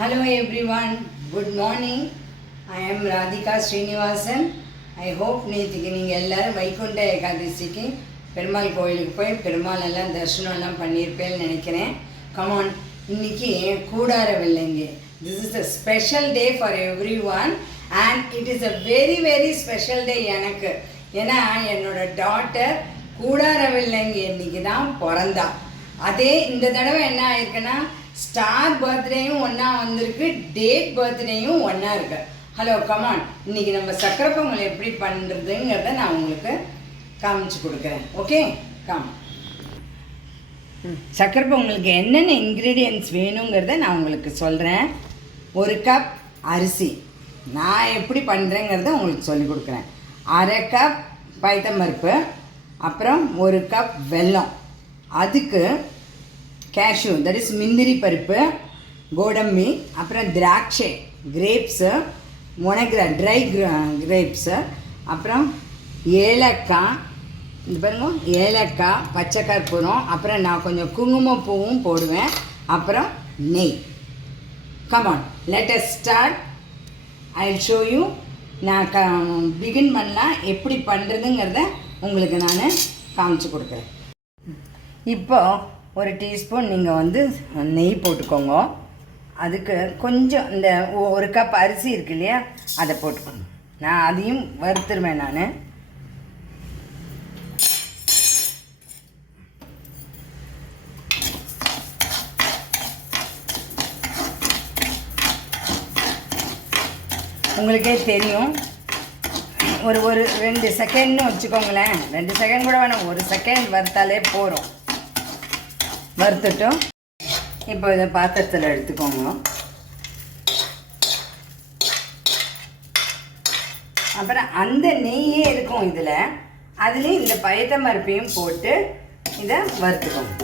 Hello everyone, good morning. I am Radhika Srinivasan. I hope நேற்றுக்கு நீங்கள் எல்லோரும் வைகுண்ட ஏகாதசிக்கு பெருமாள் கோயிலுக்கு போய் பெருமாள் எல்லாம் தரிசனம் எல்லாம் பண்ணியிருப்பேன்னு நினைக்கிறேன். கமான், இன்னைக்கு கூடாரவில்லைங்க. This is a special day for everyone and it is a very special day எனக்கு. ஏன்னா என்னோட டாட்டர் கூடாரவில்லைங்க இன்னைக்கு தான் பிறந்தா. அதே இந்த தடவை என்ன ஆயிருக்குன்னா ஸ்டார் பர்த்டேயும் ஒன்றா வந்திருக்கு, டேட் பர்த்டேயும் ஒன்றா இருக்கு. ஹலோ கமான், இன்றைக்கி நம்ம சக்கரை பொங்கல் எப்படி பண்ணுறதுங்கிறத நான் உங்களுக்கு காமிச்சு கொடுக்குறேன். Okay come. சக்கரை பொங்கலுக்கு என்னென்ன இன்க்ரீடியன்ட்ஸ் வேணுங்கிறத நான் உங்களுக்கு சொல்கிறேன். 1 கப் அரிசி, நான் எப்படி பண்ணுறேங்கிறத உங்களுக்கு சொல்லி கொடுக்குறேன். 1/2 கப் பைத்தம்பருப்பு, அப்புறம் 1 கப் வெல்லம், அதுக்கு கேஷ்யூ தட் இஸ் முந்திரி பருப்பு, கோடம்பி, அப்புறம் திராட்சை கிரேப்ஸு, ட்ரை கிரேப்ஸு, அப்புறம் ஏலக்காய், இது பாருங்க ஏலக்காய், பச்சை கற்பூரம், அப்புறம் நான் கொஞ்சம் குங்குமப்பூவும் போடுவேன், அப்புறம் நெய். Come on, let us start. I will show you. நான் பிகின் பண்ணலாம், எப்படி பண்ணுறதுங்கிறத உங்களுக்கு நான் காமிச்சு கொடுக்குறேன். இப்போ 1 டீஸ்பூன் நீங்கள் நெய் போட்டுக்கோங்க. அதுக்கு கொஞ்சம் இந்த 1 கப் அரிசி இருக்கு இல்லையா, அதை போட்டுக்கோங்க. நான் அதையும் வறுத்துருவேன். நான் உங்களுக்கே தெரியும், ஒரு 2 செகண்ட்னு வச்சுக்கோங்களேன். 2 செகண்ட் கூட வேணும், 1 செகண்ட் வறுத்தாலே போகிறோம். வறுத்துட்டோம். இப்போ இதை பாத்திரத்தில் எடுத்துக்கோங்க. அப்புறம் அந்த நெய்யே இருக்கும் இதில், அதுலேயும் இந்த பைத்தம்பருப்பையும் போட்டு இதை வறுத்துக்கோங்க.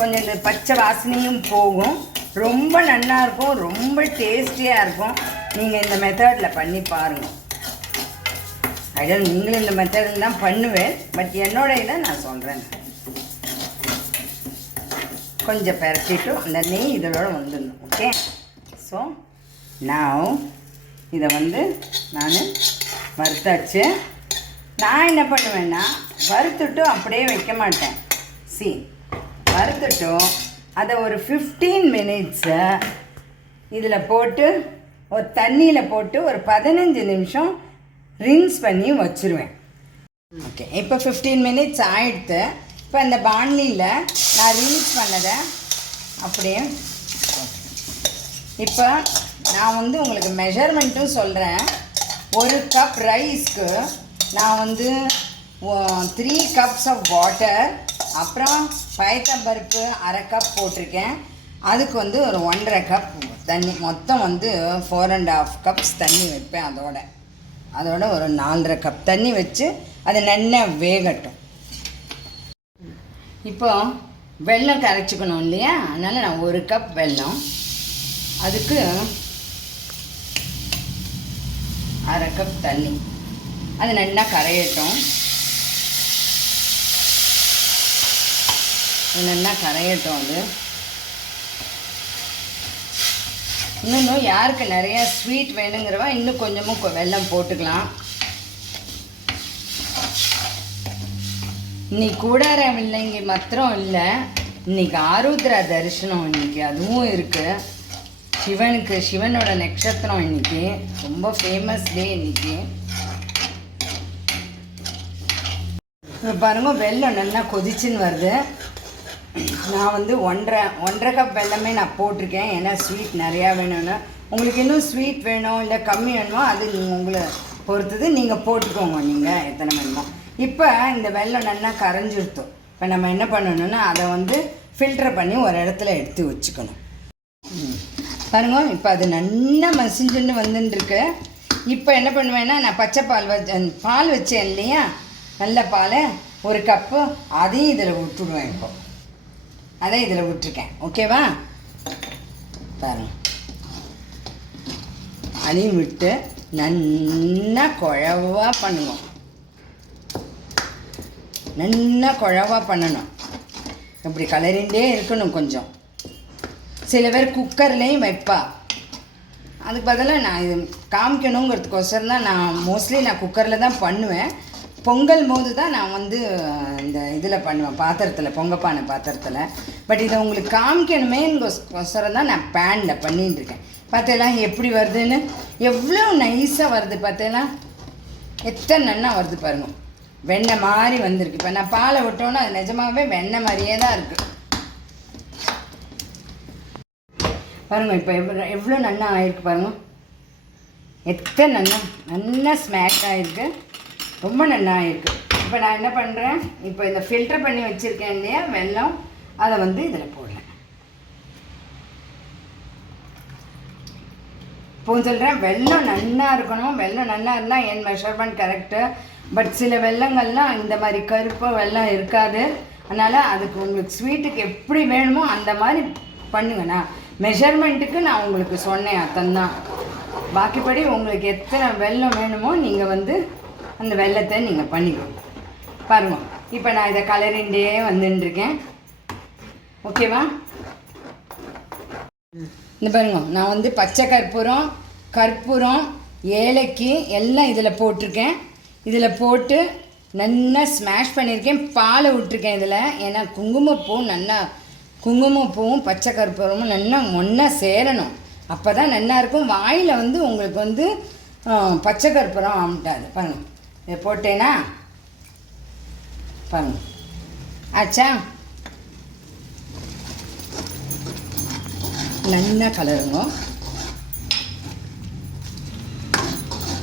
கொஞ்சம் இந்த பச்சை வாசனையும் போகும், ரொம்ப நல்லாயிருக்கும், ரொம்ப டேஸ்டியாக இருக்கும். நீங்கள் இந்த மெத்தடில் பண்ணி பாருங்கள். ஐடியா நீங்களும் இந்த மெத்தடில் தான் பண்ணுவேன், பட் என்னோட இதை நான் சொல்கிறேன். கொஞ்சம் பரட்டிட்டு அந்த நெய் இதோட வந்துடணும். ஓகே, ஸோ நான் இதை நான் வறுத்தாச்சு. நான் என்ன பண்ணுவேன்னா வறுத்துட்டு அப்படியே வைக்க மாட்டேன். வறுத்துட்டு அதை ஒரு 15 மினிட்ஸு இதில் போட்டு ஒரு தண்ணியில் போட்டு ஒரு 15 நிமிஷம் ரின்ஸ் பண்ணி வச்சுருவேன். ஓகே, இப்போ 15 மினிட்ஸ் ஆகிடுத்து. இப்போ இந்த பாண்லியில் நான் ரின்ஸ் பண்ணதை அப்படியே இப்போ நான் உங்களுக்கு மெஷர்மெண்ட்டும் சொல்கிறேன். 1 கப் ரைஸ்க்கு நான் 3 கப்ஸ் ஆஃப் வாட்டர், அப்புறம் பைத்தம்பருப்பு 1/2 கப் போட்டிருக்கேன். அதுக்கு ஒரு 1.5 கப் தண்ணி, மொத்தம் 4.5 கப்ஸ் தண்ணி வைப்பேன். அதோட ஒரு 4.5 கப் தண்ணி வச்சு அது நல்லா வேகட்டும். இப்போ வெல்லம் கரைச்சிக்கணும் இல்லையா, அதனால் நான் 1 கப் வெல்லம், அதுக்கு 1/2 கப் தண்ணி, அது நல்லா கரையட்டும். அது இன்னும் யாருக்கு நிறையா ஸ்வீட் வேணுங்கிறவா இன்னும் கொஞ்சமும் வெல்லம் போட்டுக்கலாம். இன்னைக்கு கூடாரவில்லைங்க மாத்திரம் இல்லை, இன்னைக்கு ஆருத்ரா தரிசனம், இன்னைக்கு அதுவும் இருக்குது. சிவனோட நட்சத்திரம் இன்னைக்கு, ரொம்ப ஃபேமஸ் டே இன்னைக்கு. பாருங்க வெல்லம் நல்லா கொதிச்சுன்னு வருது. நான் 1.5 கப் வெல்லமே நான் போட்டிருக்கேன், ஏன்னா ஸ்வீட் நிறையா வேணும்னு. உங்களுக்கு இன்னும் ஸ்வீட் வேணும் இல்லை கம்மி வேணுமோ அது உங்களை பொறுத்தது, நீங்கள் போட்டுக்கோங்க நீங்கள் எத்தனை வேணுமோ. இப்போ இந்த வெல்லம் நல்லா கரைஞ்சிருத்தோம். இப்போ நம்ம என்ன பண்ணணும்னா அதை ஃபில்டர் பண்ணி ஒரு இடத்துல எடுத்து வச்சுக்கணும். பாருங்க, இப்போ அது நல்லா மசிஞ்சுன்னு வந்துட்டுருக்கு. இப்போ என்ன பண்ணுவேன்னா நான் பச்சை பால் வச்சேன் இல்லையா, நல்ல பால் 1 கப்பு, அதையும் இதில் விட்டுடுவேன். இப்போ அதை இதில் விட்டுருக்கேன். ஓகேவா, பாருங்க, அதையும் விட்டு நல்லா குழவாக பண்ணுவோம். நல்லா குழவாக பண்ணணும். இப்படி கலரிண்டே இருக்கணும் கொஞ்சம். சில பேர் குக்கர்லேயும் வைப்பா, அதுக்கு பதிலாக நான் இது காமிக்கணுங்கிறதுக்கோசரம் தான் நான் மோஸ்ட்லி நான் குக்கரில் தான் பண்ணுவேன். பொங்கல் போது தான் நான் வந்து இந்த இதில் பண்ணுவேன், பாத்திரத்தில், பொங்கப்பானை பாத்திரத்தில். பட் இதை உங்களுக்கு காமிக்கணுமேங்கொசரம் தான் நான் பேனில் பண்ணிட்டுருக்கேன். பார்த்தேலாம் எப்படி வருதுன்னு, எவ்வளோ நைஸாக வருது பார்த்தேலாம், எத்தனை நன்னா வருது பாருங்க. வெண்ணெய் மாதிரி வந்திருக்கு. இப்போ நான் பாலை விட்டோன்னா அது நிஜமாகவே வெண்ணெய் மாதிரியே தான் இருக்குது பாருங்கள். இப்போ எவ்வளோ நன்னா ஆகிருக்கு பாருங்கள், எத்தனை நன்னா ஸ்மாஷ் ஆகிருக்கு, ரொம்ப நல்லா ஆகிருக்கு. இப்போ நான் என்ன பண்ணுறேன், இப்போ இந்த ஃபில்டர் பண்ணி வச்சுருக்கேன் இல்லையா வெல்லம், அதை வந்து இதில் போடுறேன். இப்போ சொல்கிறேன், வெல்லம் நல்லா இருக்கணும். வெல்லம் நல்லா இருந்தால் என் மெஷர்மெண்ட் கரெக்டு. பட் சில வெல்லங்கள்லாம் இந்த மாதிரி கருப்பு வெல்லம் இருக்காது. அதனால் அதுக்கு உங்களுக்கு ஸ்வீட்டுக்கு எப்படி வேணுமோ அந்த மாதிரி பண்ணுங்கண்ணா. மெஷர்மெண்ட்டுக்கு நான் உங்களுக்கு சொன்னேன் அத்தந்தான். பாக்கிப்படி உங்களுக்கு எத்தனை வெல்லம் வேணுமோ நீங்கள் வந்து அந்த வெல்லத்தை நீங்கள் பண்ணிக்கணும் பாருங்க. இப்போ நான் இதை கலரிண்டே வந்துட்டுருக்கேன். ஓகேவா? இந்த பாருங்க, நான் வந்து பச்சை கற்பூரம் ஏலக்கி எல்லாம் இதில் போட்டிருக்கேன். இதில் போட்டு நல்லா ஸ்மாஷ் பண்ணியிருக்கேன். பாலை விட்டுருக்கேன் இதில். ஏன்னா குங்குமப்பூவும் பச்சை கற்பூரமும் நல்லா ஒன்றா சேரணும். அப்போ தான் நல்லாயிருக்கும். வாயில் வந்து உங்களுக்கு வந்து பச்சை கற்பூரம் ஆமிட்டாது. பாருங்கள், இதை போட்டேன்னா பாருங்கள் ஆச்சா. நல்லா கலருங்க.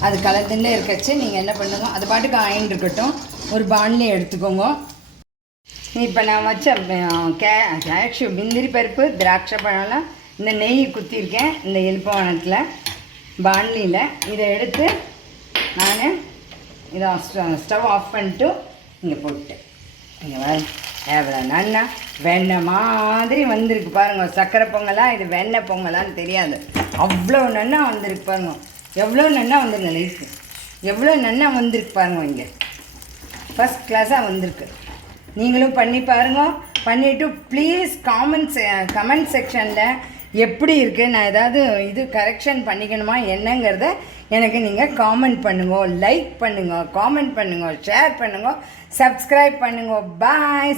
அது கலந்துட்டே இருக்கச்சு நீங்கள் என்ன பண்ணுங்க, அது பாட்டுக்கு ஆயின் இருக்கட்டும். ஒரு பாண்ட்லி எடுத்துக்கோங்க. இப்போ நான் வச்ச கேஷ்யூ, முந்திரி பருப்பு, திராட்சை பழம்லாம் இந்த நெய் குத்திருக்கேன் இந்த எலுப்பவனத்தில் பாண்ட்லியில். இதை எடுத்து நான் இதை ஸ்டவ் ஆஃப் பண்ணிட்டு இங்கே போட்டேன். இங்கே வேறு எவ்வளோ நல்லா வெண்ணெய் மாதிரி வந்திருக்கு பாருங்கள். சர்க்கரை பொங்கலாக இது வெண்ணெய் பொங்கலான்னு தெரியாது, அவ்வளோ நல்லா வந்திருக்கு பாருங்க. எவ்வளோ நல்லா வந்துருங்க லைஃப், எவ்வளோ நல்லா வந்திருக்கு பாருங்க. இங்கே ஃபஸ்ட் கிளாஸாக வந்திருக்கு. நீங்களும் பண்ணி பாருங்கள். பண்ணிவிட்டு ப்ளீஸ் கமெண்ட் செக்ஷனில் எப்படி இருக்குது, நான் ஏதாவது இது கரெக்ஷன் பண்ணிக்கணுமா என்னங்கிறத எனக்கு நீங்கள் காமெண்ட் பண்ணுங்க, லைக் பண்ணுங்க, காமெண்ட் பண்ணுங்க, ஷேர் பண்ணுங்க, சப்ஸ்கிரைப் பண்ணுங்க. பாய்.